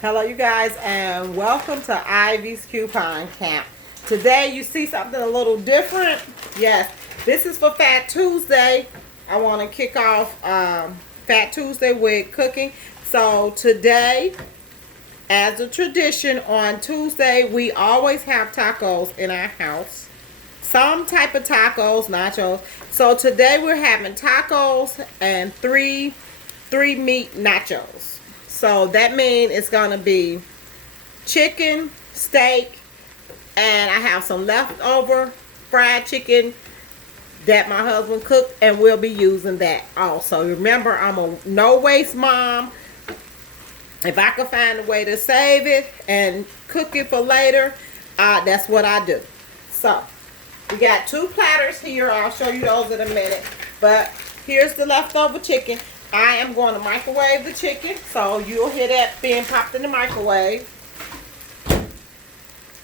Hello, you guys, and welcome to Ivy's Coupon Camp. Today, you see something a little different. Yes, this is for Fat Tuesday. I want to kick off Fat Tuesday with cooking. So today, as a tradition, on Tuesday, we always have tacos in our house. Some type of tacos, nachos. So today, we're having tacos and three meat nachos. So that means it's going to be chicken, steak, and I have some leftover fried chicken that my husband cooked, and we'll be using that also. Remember, I'm a no-waste mom. If I can find a way to save it and cook it for later, that's what I do. So, we got 2 platters here. I'll show you those in a minute. But here's the leftover chicken. I am going to microwave the chicken, so you'll hear that being popped in the microwave.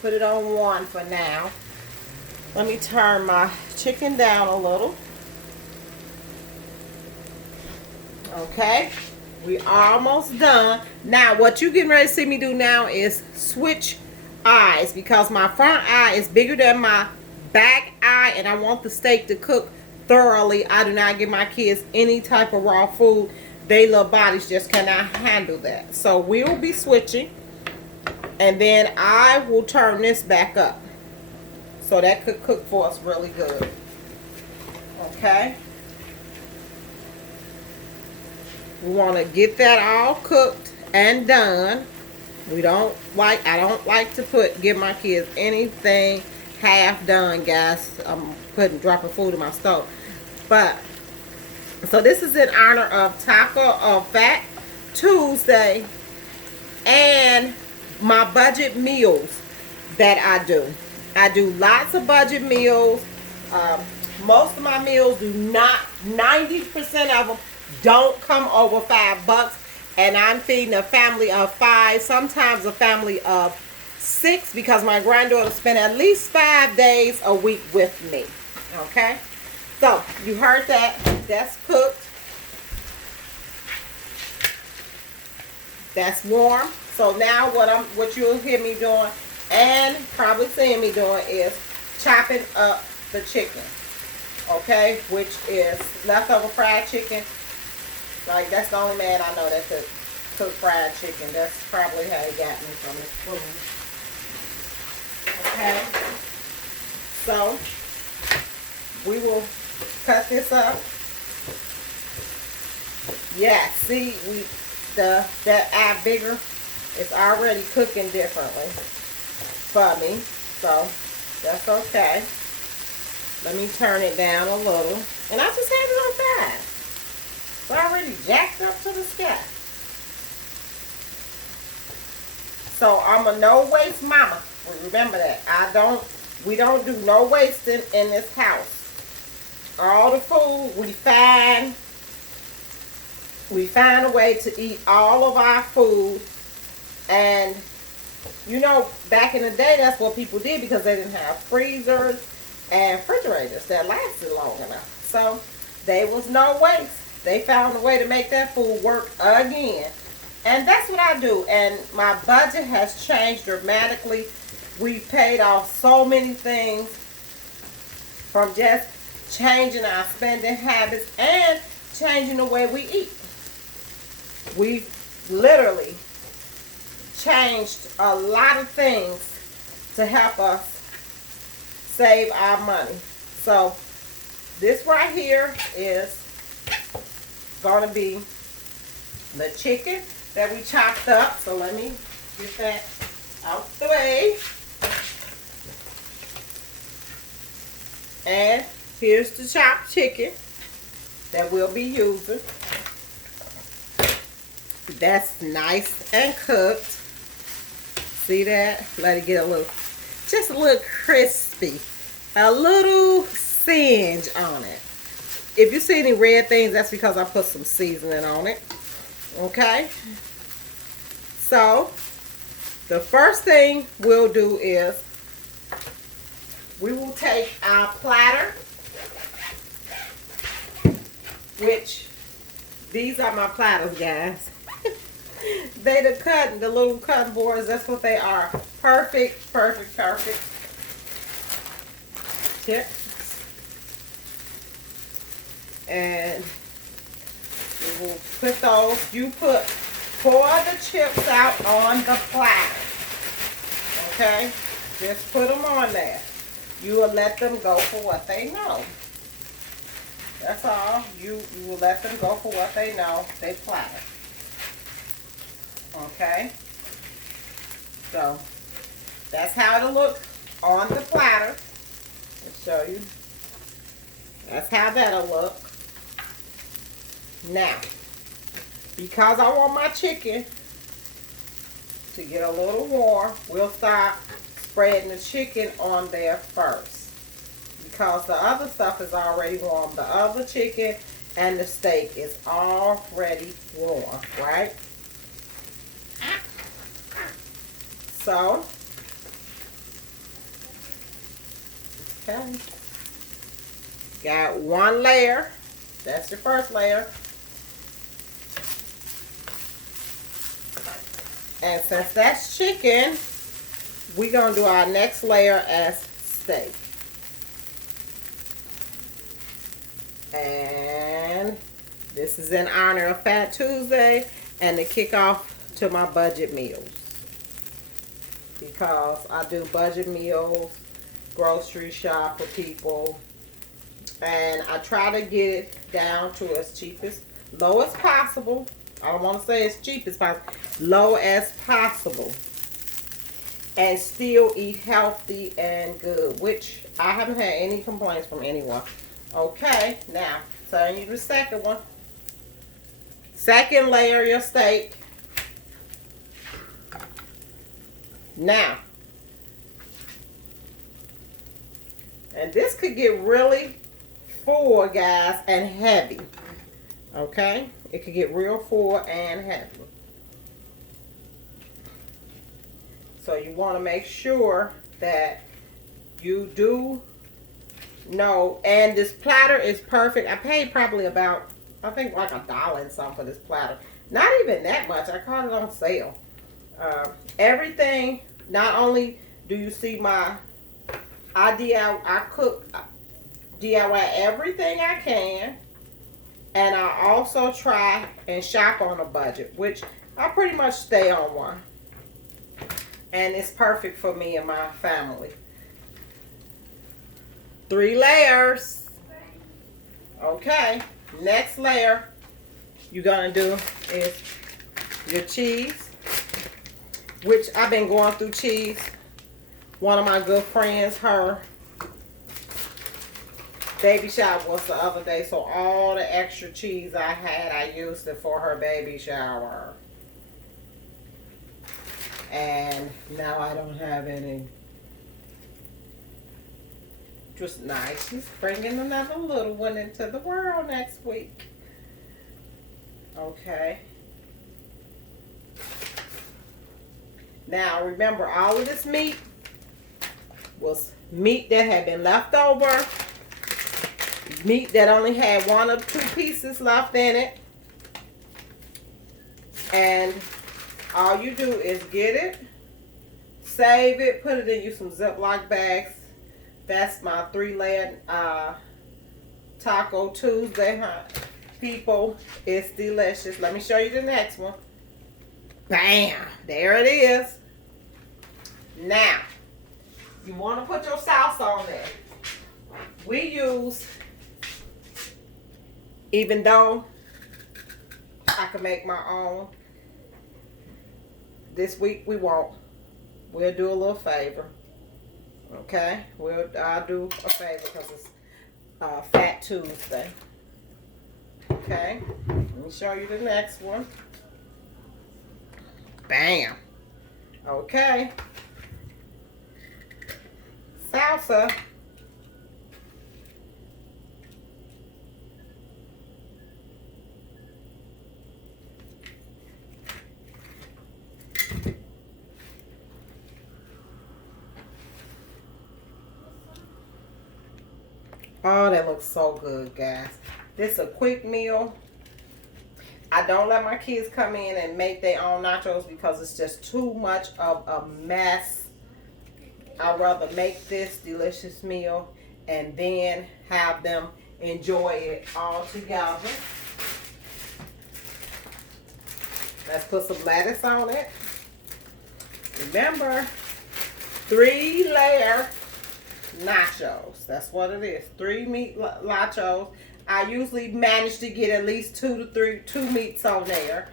Put it on 1 for now. Let me turn my chicken down a little. Okay, we almost done. Now, what you getting ready to see me do now is switch eyes, because my front eye is bigger than my back eye, and I want the steak to cook thoroughly. I do not give my kids any type of raw food. Their little bodies just cannot handle that. So we will be switching, and then I will turn this back up so that could cook for us really good. Okay, we want to get that all cooked and done. I don't like to give my kids anything half done, guys. I'm dropping food in my stove. But so this is in honor of Fat Tuesday and my budget meals that I do. I do lots of budget meals. Most of my meals do not, 90% of them don't come over $5, and I'm feeding a family of 5, sometimes a family of 6, because my granddaughter spent at least 5 days a week with me. Okay, so you heard that. That's cooked. That's warm. So now what you'll hear me doing, and probably seeing me doing, is chopping up the chicken. Okay, which is leftover fried chicken. Like, that's the only man I know that could cook fried chicken. That's probably how he got me from his food. Okay, so we will cut this up. Yeah, see, that eye bigger, it's already cooking differently for me, so that's okay. Let me turn it down a little, and I just had it on 5. It's already jacked up to the sky. So I'm a no-waste mama. Remember that. We don't do no wasting in this house. All the food we find a way to eat all of our food. And you know, back in the day, that's what people did, because they didn't have freezers and refrigerators that lasted long enough. So there was no waste. They found a way to make that food work again. And that's what I do. And my budget has changed dramatically. We've paid off so many things from just changing our spending habits and changing the way we eat. We've literally changed a lot of things to help us save our money. So this right here is going to be the chicken that we chopped up. So let me get that out the way. And here's the chopped chicken that we'll be using. That's nice and cooked. See that? Let it get just a little crispy. A little singe on it. If you see any red things, that's because I put some seasoning on it. Okay? So, the first thing we'll do is we will take our platter, which these are my platters, guys. they the cutting, the little cutting boards. That's what they are. Perfect, perfect, perfect. Chips. And we will put those. Pour the chips out on the platter. Okay? Just put them on there. You will let them go for what they know. That's all. You will let them go for what they know. They platter. Okay? So, that's how it'll look on the platter. I'll show you. That's how that'll look. Now, because I want my chicken to get a little warm, we'll start spreading the chicken on there first. Because the other stuff is already warm. The other chicken and the steak is already warm, right? So, okay. Got one layer. That's your first layer. And since that's chicken, we're going to do our next layer as steak. And this is in honor of Fat Tuesday and the kickoff to my budget meals. Because I do budget meals, grocery shop for people. And I try to get it down to as low as possible. I don't want to say as cheap as possible. Low as possible. And still eat healthy and good. Which I haven't had any complaints from anyone. Okay, now, telling you the second one. Second layer of your steak. Now. And this could get really full, guys, and heavy. Okay? It could get real full and heavy. So you want to make sure that you do know. And this platter is perfect. I paid probably about, I think like $1 and something for this platter. Not even that much. I caught it on sale. Everything, not only do you see I cook DIY everything I can, and I also try and shop on a budget, which I pretty much stay on one, and it's perfect for me and my family. 3 layers. Okay, next layer you're gonna do is your cheese, which I've been going through cheese. One of my good friends, her baby shower was the other day, so all the extra cheese I had, I used it for her baby shower. And now I don't have any. Just nice. She's bringing another little one into the world next week. Okay. Now remember, all of this meat was meat that had been left over. Meat that only had 1 or 2 pieces left in it. And all you do is get it, save it, put it in you some Ziploc bags. That's my 3-layer Taco Tuesday, huh? People, it's delicious. Let me show you the next one. Bam! There it is. Now, you want to put your sauce on there. We use, even though I can make my own, this week we won't. We'll do a little favor. Okay? I'll do a favor because it's Fat Tuesday. Okay? Let me show you the next one. Bam! Okay. Salsa. Oh, that looks so good, guys. This is a quick meal. I don't let my kids come in and make their own nachos because it's just too much of a mess. I'd rather make this delicious meal and then have them enjoy it all together. Let's put some lettuce on it. Remember, 3-layer nachos. That's what it is. 3 meat nachos. I usually manage to get at least 2 meats on there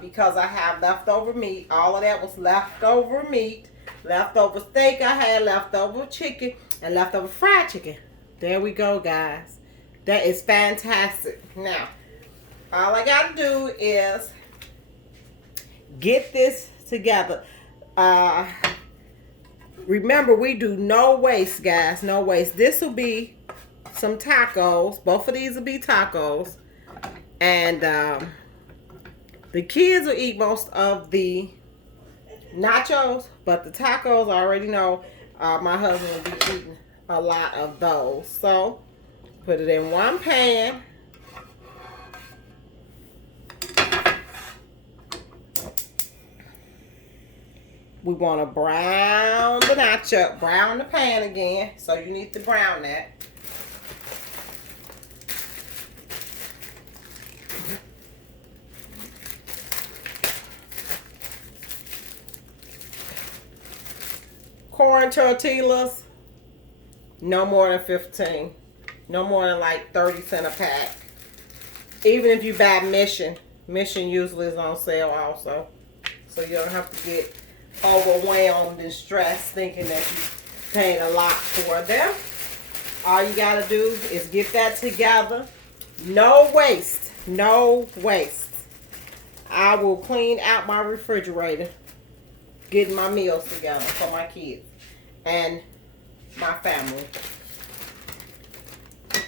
because I have leftover meat. All of that was leftover meat, leftover steak I had, leftover chicken, and leftover fried chicken. There we go, guys. That is fantastic. Now, all I got to do is get this together. Remember, we do no waste, guys. No waste. This will be some tacos. Both of these will be tacos. And the kids will eat most of the nachos, but the tacos, I already know my husband will be eating a lot of those. So, put it in one pan. We want to brown the nacho, brown the pan again. So you need to brown that. Corn tortillas, no more than 15. No more than like 30 cents a pack. Even if you buy Mission usually is on sale also. So you don't have to get overwhelmed and stressed thinking that you're paying a lot for them. All you got to do is get that together. No waste. No waste. I will clean out my refrigerator getting my meals together for my kids and my family.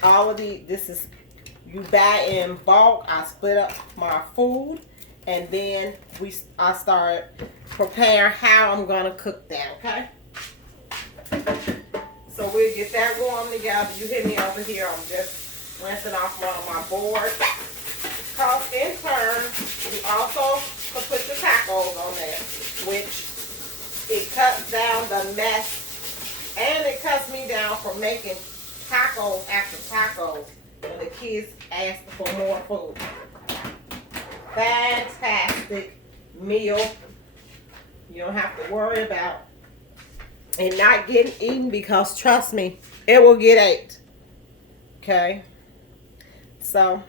All of this is, you buy in bulk. I split up my food and then I start preparing how I'm gonna cook that, okay? So we'll get that warm together. You hear me over here, I'm just rinsing off one of my boards. Because in turn, you also can put your tacos on there, which it cuts down the mess and it cuts me down from making tacos after tacos when the kids ask for more food. Fantastic meal. You don't have to worry about it not getting eaten because trust me, it will get ate. Okay? So,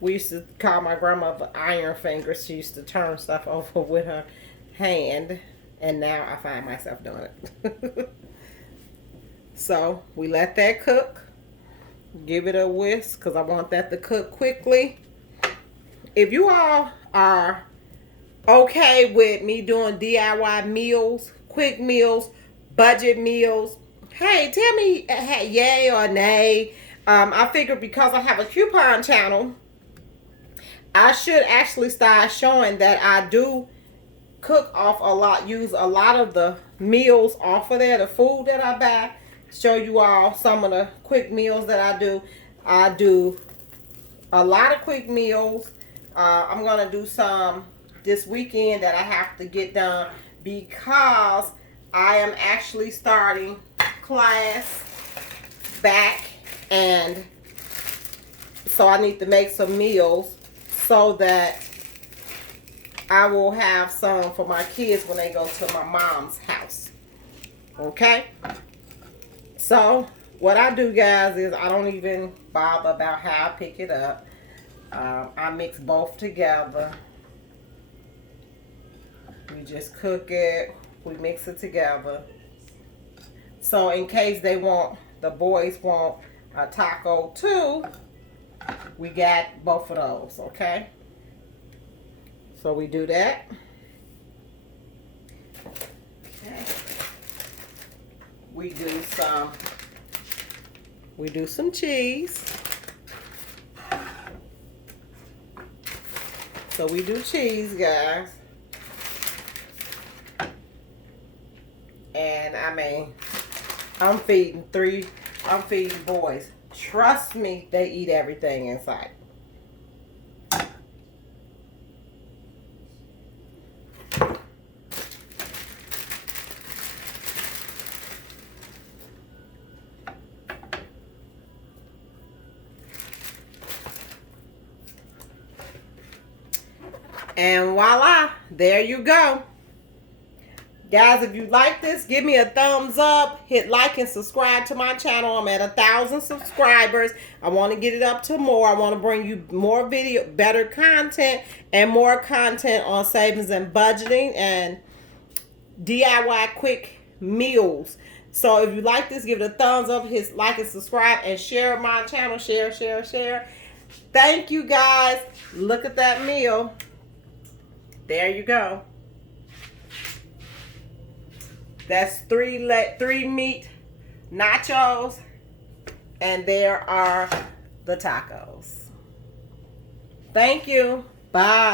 we used to call my grandmother iron fingers. She used to turn stuff over with her hand. And now I find myself doing it. So, we let that cook. Give it a whisk because I want that to cook quickly. If you all are okay with me doing DIY meals, quick meals, budget meals, hey, tell me yay or nay. I figured because I have a coupon channel, I should actually start showing that I do cook off a lot, use a lot of the meals off of there, the food that I buy. Show you all some of the quick meals that I do. I do a lot of quick meals. I'm going to do some this weekend that I have to get done because I am actually starting class back, and so I need to make some meals so that I will have some for my kids when they go to my mom's house. Okay? So, what I do, guys, is I don't even bother about how I pick it up. I mix both together. We just cook it. We mix it together. So, in case they want, the boys want a taco too, we got both of those, okay? So, we do that. Okay. We do some cheese. So we do cheese, guys. And I mean, I'm feeding boys. Trust me, they eat everything inside. And voila, there you go. Guys, if you like this, give me a thumbs up. Hit like and subscribe to my channel. I'm at 1,000 subscribers. I want to get it up to more. I want to bring you more video, better content, and more content on savings and budgeting and DIY quick meals. So if you like this, give it a thumbs up, hit like and subscribe, and share my channel. Share. Thank you, guys. Look at that meal. There you go. That's three meat nachos, and there are the tacos. Thank you. Bye.